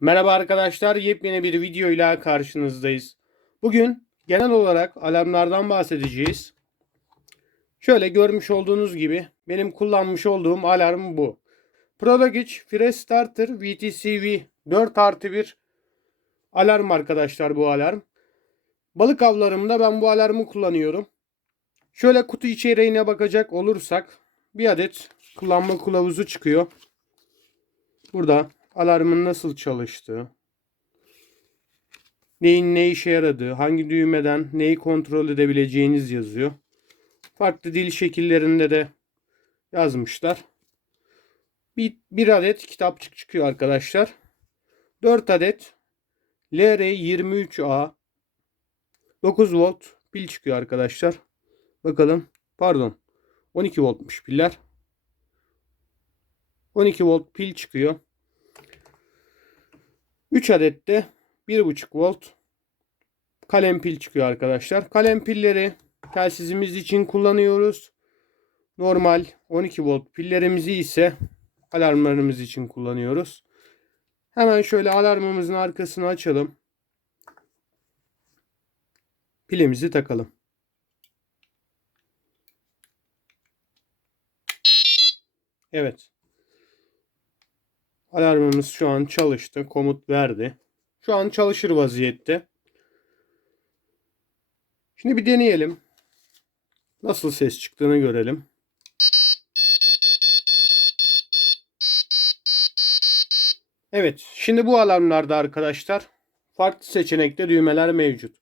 Merhaba arkadaşlar, yepyeni bir video ile karşınızdayız. Bugün genel olarak alarmlardan bahsedeceğiz. Şöyle görmüş olduğunuz gibi benim kullanmış olduğum alarm bu. Prologic Fresh Starter VTCV 4 artı 1 alarm arkadaşlar bu alarm. Balık avlarımda ben bu alarmı kullanıyorum. Şöyle kutu içeriğine bakacak olursak bir adet kullanma kılavuzu çıkıyor. Burada alarmın nasıl çalıştığı, neyin ne işe yaradığı, hangi düğmeden neyi kontrol edebileceğiniz yazıyor. Farklı dil şekillerinde de yazmışlar. Bir, bir adet kitapçık çıkıyor arkadaşlar. 4 adet LR23A 9 volt pil çıkıyor arkadaşlar. Bakalım. Pardon. 12 voltmuş piller. 12 volt pil çıkıyor. 3 adet de 1.5 volt kalem pil çıkıyor arkadaşlar. Kalem pilleri telsizimiz için kullanıyoruz. Normal 12 volt pillerimizi ise alarmlarımız için kullanıyoruz. Hemen şöyle alarmımızın arkasını açalım. Pilimizi takalım. Evet. Alarmımız şu an çalıştı. Komut verdi. Şu an çalışır vaziyette. Şimdi bir deneyelim. Nasıl ses çıktığını görelim. Evet. Şimdi bu alarmlarda arkadaşlar farklı seçenekte düğmeler mevcut.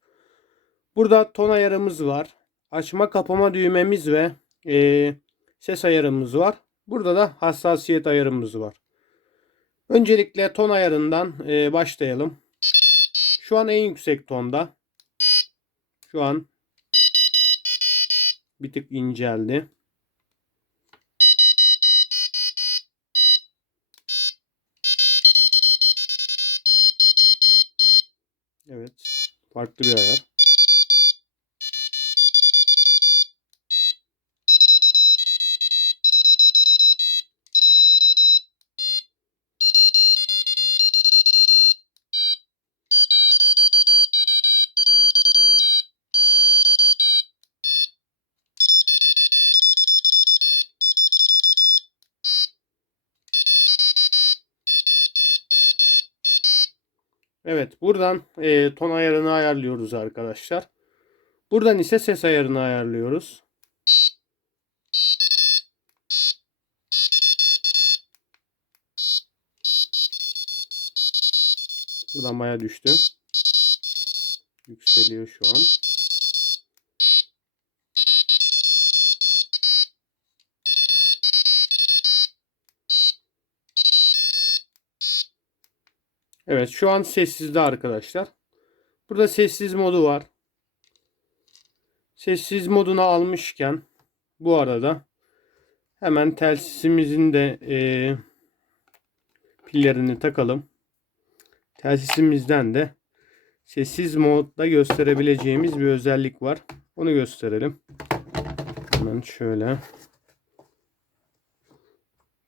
Burada ton ayarımız var. Açma kapama düğmemiz ve e, ses ayarımız var. Burada da hassasiyet ayarımız var. Öncelikle ton ayarından e, başlayalım. Şu an en yüksek tonda. Şu an bir tık inceldi. Evet. Farklı bir ayar. Evet buradan e, ton ayarını ayarlıyoruz arkadaşlar. Buradan ise ses ayarını ayarlıyoruz. Buradan baya düştü. Yükseliyor şu an. Evet şu an sessizde arkadaşlar. Burada sessiz modu var. Sessiz moduna almışken bu arada hemen telsizimizin de e, pillerini takalım. Telsisimizden de sessiz modda gösterebileceğimiz bir özellik var. Onu gösterelim. Hemen şöyle.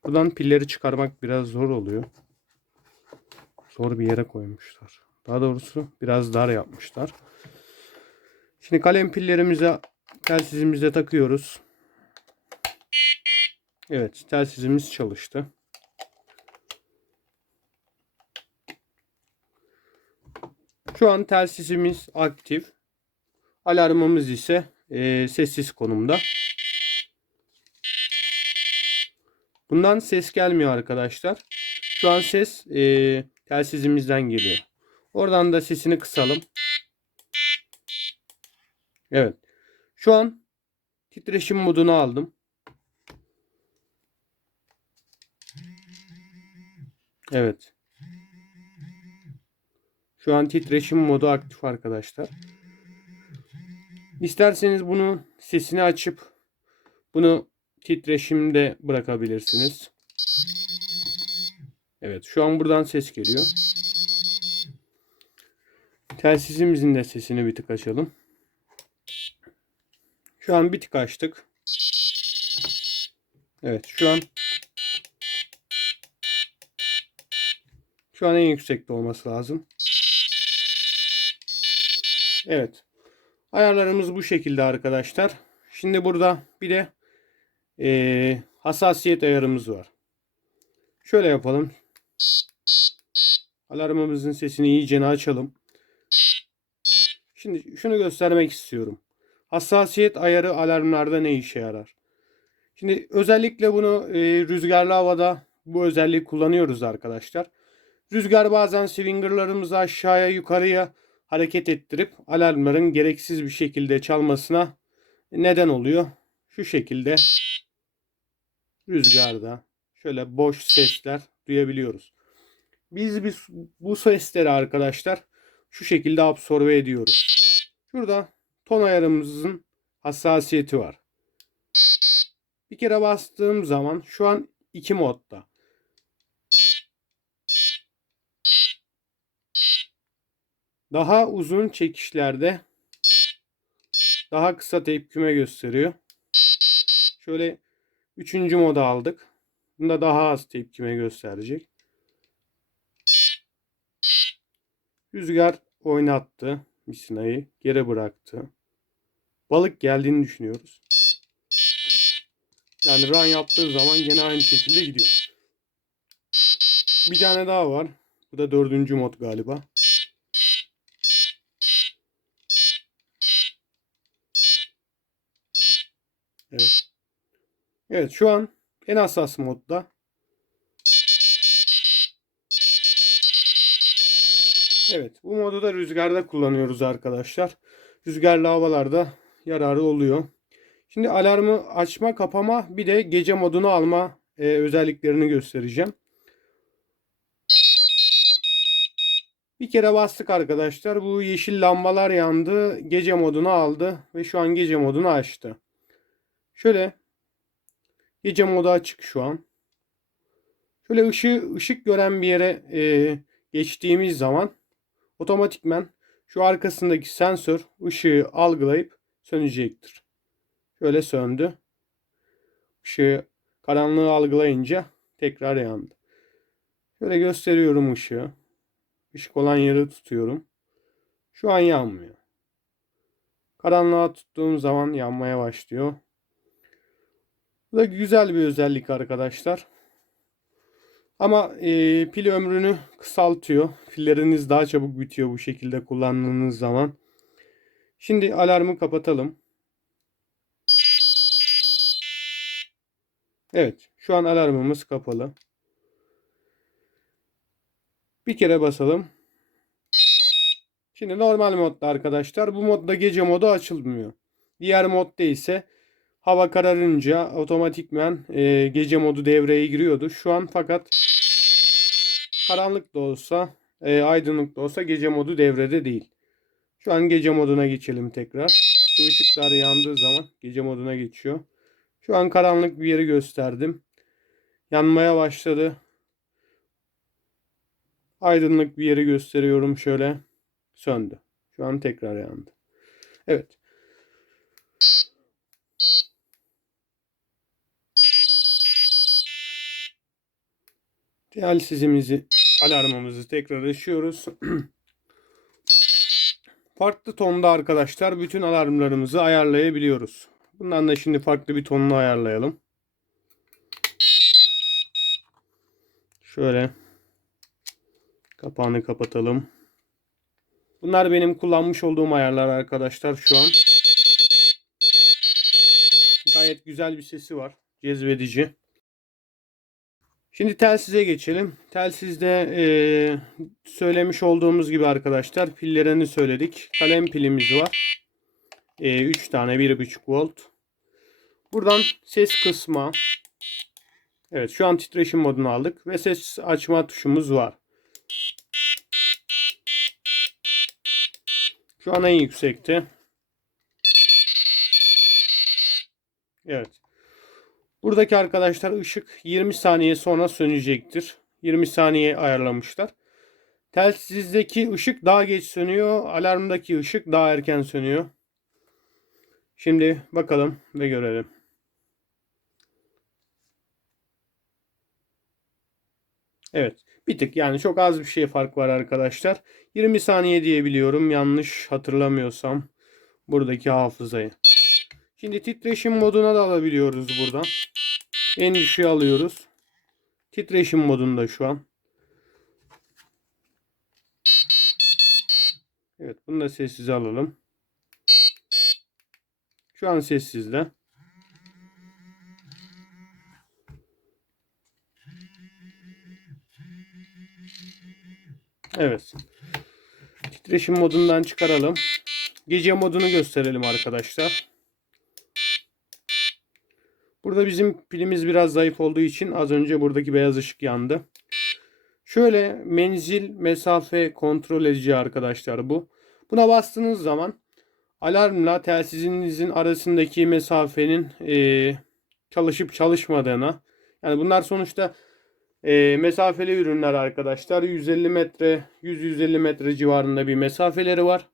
Buradan pilleri çıkarmak biraz zor oluyor zor bir yere koymuşlar. Daha doğrusu biraz dar yapmışlar. Şimdi kalem pillerimize telsizimize takıyoruz. Evet telsizimiz çalıştı. Şu an telsizimiz aktif. Alarmımız ise e, sessiz konumda. Bundan ses gelmiyor arkadaşlar. Şu an ses e, telsizimizden geliyor. Oradan da sesini kısalım. Evet. Şu an titreşim modunu aldım. Evet. Şu an titreşim modu aktif arkadaşlar. İsterseniz bunu sesini açıp bunu titreşimde bırakabilirsiniz. Evet şu an buradan ses geliyor. Telsizimizin de sesini bir tık açalım. Şu an bir tık açtık. Evet şu an Şu an en yüksekte olması lazım. Evet. Ayarlarımız bu şekilde arkadaşlar. Şimdi burada bir de eee, hassasiyet ayarımız var. Şöyle yapalım. Alarmımızın sesini iyice açalım. Şimdi şunu göstermek istiyorum. Hassasiyet ayarı alarmlarda ne işe yarar? Şimdi özellikle bunu e, rüzgarlı havada bu özelliği kullanıyoruz arkadaşlar. Rüzgar bazen swingerlarımızı aşağıya yukarıya hareket ettirip alarmların gereksiz bir şekilde çalmasına neden oluyor. Şu şekilde rüzgarda şöyle boş sesler duyabiliyoruz. Biz, biz bu sesleri arkadaşlar şu şekilde absorbe ediyoruz. Şurada ton ayarımızın hassasiyeti var. Bir kere bastığım zaman şu an iki modda. Daha uzun çekişlerde daha kısa tepkime gösteriyor. Şöyle üçüncü moda aldık. Bunda daha az tepkime gösterecek. Rüzgar oynattı misinayı. Geri bıraktı. Balık geldiğini düşünüyoruz. Yani run yaptığı zaman gene aynı şekilde gidiyor. Bir tane daha var. Bu da dördüncü mod galiba. Evet. Evet şu an en hassas modda. Evet bu modu da rüzgarda kullanıyoruz arkadaşlar. Rüzgarlı havalarda yararı oluyor. Şimdi alarmı açma kapama bir de gece modunu alma e, özelliklerini göstereceğim. Bir kere bastık arkadaşlar. Bu yeşil lambalar yandı. Gece modunu aldı ve şu an gece modunu açtı. Şöyle gece modu açık şu an. Şöyle ışığı, ışık gören bir yere e, geçtiğimiz zaman otomatikmen şu arkasındaki sensör ışığı algılayıp sönecektir. Şöyle söndü. Işığı karanlığı algılayınca tekrar yandı. Şöyle gösteriyorum ışığı. Işık olan yeri tutuyorum. Şu an yanmıyor. Karanlığa tuttuğum zaman yanmaya başlıyor. Bu da güzel bir özellik arkadaşlar. Ama e, pil ömrünü kısaltıyor. Pilleriniz daha çabuk bitiyor bu şekilde kullandığınız zaman. Şimdi alarmı kapatalım. Evet, şu an alarmımız kapalı. Bir kere basalım. Şimdi normal modda arkadaşlar. Bu modda gece modu açılmıyor. Diğer modda ise hava kararınca otomatikmen e, gece modu devreye giriyordu. Şu an fakat karanlık da olsa, e, aydınlık da olsa gece modu devrede değil. Şu an gece moduna geçelim tekrar. Şu ışıklar yandığı zaman gece moduna geçiyor. Şu an karanlık bir yeri gösterdim. Yanmaya başladı. Aydınlık bir yeri gösteriyorum şöyle. Söndü. Şu an tekrar yandı. Evet. Telsizimizi, alarmımızı tekrar açıyoruz. Farklı tonda arkadaşlar bütün alarmlarımızı ayarlayabiliyoruz. Bundan da şimdi farklı bir tonunu ayarlayalım. Şöyle kapağını kapatalım. Bunlar benim kullanmış olduğum ayarlar arkadaşlar şu an. Gayet güzel bir sesi var. Cezbedici. Şimdi telsize geçelim. Telsizde e, söylemiş olduğumuz gibi arkadaşlar pillerini söyledik. Kalem pilimiz var. E, 3 tane 1.5 volt. Buradan ses kısma. Evet şu an titreşim modunu aldık. Ve ses açma tuşumuz var. Şu an en yüksekte. Evet. Buradaki arkadaşlar ışık 20 saniye sonra sönecektir. 20 saniye ayarlamışlar. Telsizdeki ışık daha geç sönüyor. Alarmdaki ışık daha erken sönüyor. Şimdi bakalım ve görelim. Evet. Bir tık yani çok az bir şey fark var arkadaşlar. 20 saniye diyebiliyorum yanlış hatırlamıyorsam buradaki hafızayı. Şimdi titreşim moduna da alabiliyoruz buradan. En düşüğe alıyoruz. Titreşim modunda şu an. Evet bunu da sessize alalım. Şu an sessizde. Evet. Titreşim modundan çıkaralım. Gece modunu gösterelim arkadaşlar. Burada bizim pilimiz biraz zayıf olduğu için az önce buradaki beyaz ışık yandı. Şöyle menzil mesafe kontrol edici arkadaşlar bu. Buna bastığınız zaman alarmla telsizinizin arasındaki mesafenin e, çalışıp çalışmadığına yani bunlar sonuçta e, mesafeli ürünler arkadaşlar 150 metre 100-150 metre civarında bir mesafeleri var.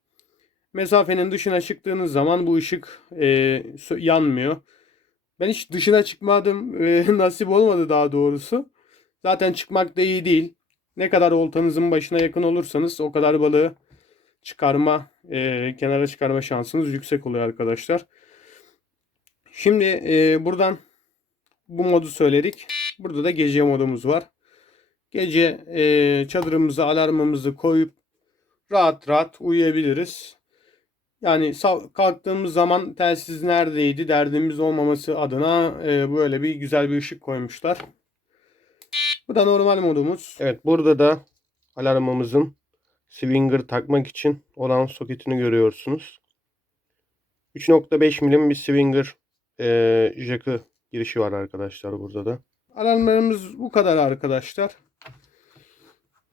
Mesafenin dışına çıktığınız zaman bu ışık e, yanmıyor. Ben hiç dışına çıkmadım. E, nasip olmadı daha doğrusu. Zaten çıkmak da iyi değil. Ne kadar oltanızın başına yakın olursanız o kadar balığı çıkarma, e, kenara çıkarma şansınız yüksek oluyor arkadaşlar. Şimdi e, buradan bu modu söyledik. Burada da gece modumuz var. Gece e, çadırımızı, alarmımızı koyup rahat rahat uyuyabiliriz. Yani kalktığımız zaman telsiz neredeydi derdimiz olmaması adına e, böyle bir güzel bir ışık koymuşlar. Bu da normal modumuz. Evet burada da alarmımızın swinger takmak için olan soketini görüyorsunuz. 3.5 milim bir swinger e, jackı girişi var arkadaşlar burada da. Alarmlarımız bu kadar arkadaşlar.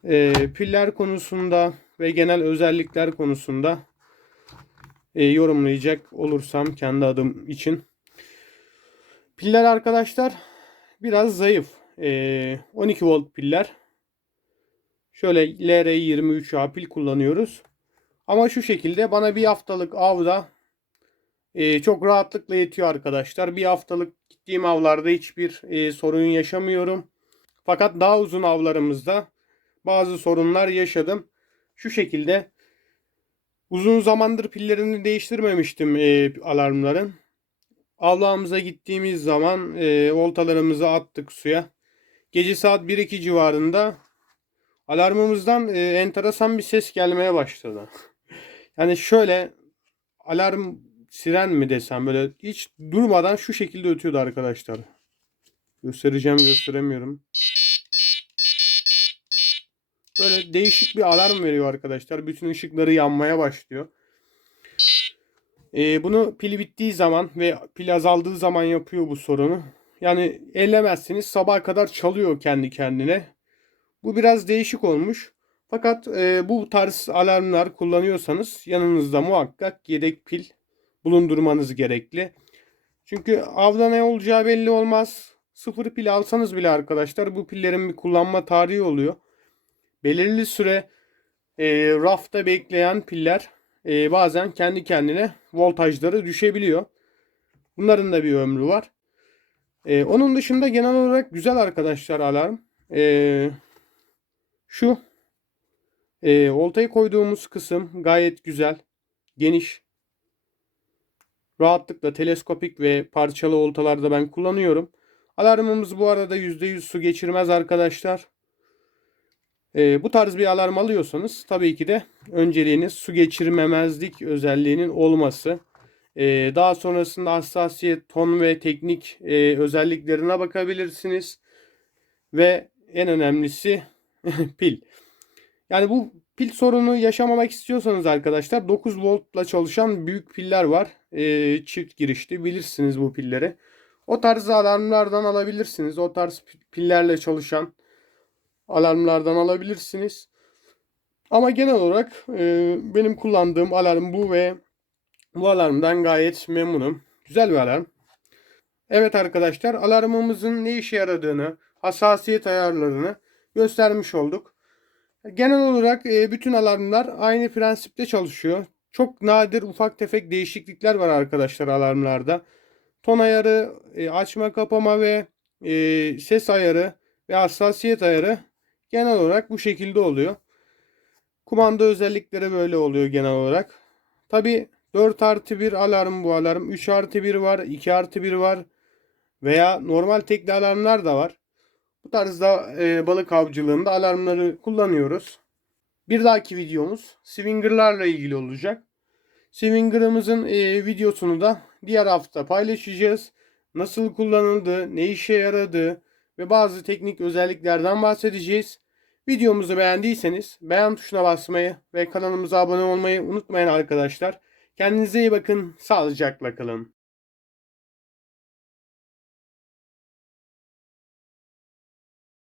E, piller konusunda ve genel özellikler konusunda e, yorumlayacak olursam kendi adım için. Piller arkadaşlar biraz zayıf. E, 12 volt piller. Şöyle LR23A pil kullanıyoruz. Ama şu şekilde bana bir haftalık avda e, çok rahatlıkla yetiyor arkadaşlar. Bir haftalık gittiğim avlarda hiçbir e, sorun yaşamıyorum. Fakat daha uzun avlarımızda bazı sorunlar yaşadım. Şu şekilde uzun zamandır pillerini değiştirmemiştim e, alarmların. Avlamıza gittiğimiz zaman e, oltalarımızı attık suya. Gece saat 1-2 civarında alarmımızdan e, enteresan bir ses gelmeye başladı. yani şöyle alarm siren mi desem böyle hiç durmadan şu şekilde ötüyordu arkadaşlar. Göstereceğim gösteremiyorum. Böyle değişik bir alarm veriyor arkadaşlar. Bütün ışıkları yanmaya başlıyor. Ee, bunu pil bittiği zaman ve pil azaldığı zaman yapıyor bu sorunu. Yani ellemezsiniz sabaha kadar çalıyor kendi kendine. Bu biraz değişik olmuş. Fakat e, bu tarz alarmlar kullanıyorsanız yanınızda muhakkak yedek pil bulundurmanız gerekli. Çünkü avda ne olacağı belli olmaz. Sıfır pil alsanız bile arkadaşlar bu pillerin bir kullanma tarihi oluyor. Belirli süre e, rafta bekleyen piller e, bazen kendi kendine voltajları düşebiliyor. Bunların da bir ömrü var. E, onun dışında genel olarak güzel arkadaşlar alarm. E, şu e, oltayı koyduğumuz kısım gayet güzel. Geniş. Rahatlıkla teleskopik ve parçalı oltalarda ben kullanıyorum. Alarmımız bu arada %100 su geçirmez arkadaşlar. E, bu tarz bir alarm alıyorsanız tabii ki de önceliğiniz su geçirmemezlik özelliğinin olması. E, daha sonrasında hassasiyet, ton ve teknik e, özelliklerine bakabilirsiniz. Ve en önemlisi pil. Yani bu pil sorunu yaşamamak istiyorsanız arkadaşlar 9 voltla çalışan büyük piller var. E, çift girişli bilirsiniz bu pilleri. O tarz alarmlardan alabilirsiniz. O tarz pillerle çalışan alarmlardan alabilirsiniz. Ama genel olarak e, benim kullandığım alarm bu ve bu alarmdan gayet memnunum. Güzel bir alarm. Evet arkadaşlar alarmımızın ne işe yaradığını, hassasiyet ayarlarını göstermiş olduk. Genel olarak e, bütün alarmlar aynı prensipte çalışıyor. Çok nadir ufak tefek değişiklikler var arkadaşlar alarmlarda. Ton ayarı, e, açma kapama ve e, ses ayarı ve hassasiyet ayarı Genel olarak bu şekilde oluyor. Kumanda özellikleri böyle oluyor genel olarak. Tabi 4 artı 1 alarm bu alarm. 3 artı 1 var. 2 artı 1 var. Veya normal tekli alarmlar da var. Bu tarzda e, balık avcılığında alarmları kullanıyoruz. Bir dahaki videomuz swingerlarla ilgili olacak. Swinger'ımızın e, videosunu da diğer hafta paylaşacağız. Nasıl kullanıldığı, ne işe yaradığı ve bazı teknik özelliklerden bahsedeceğiz. Videomuzu beğendiyseniz beğen tuşuna basmayı ve kanalımıza abone olmayı unutmayın arkadaşlar. Kendinize iyi bakın, sağlıcakla kalın.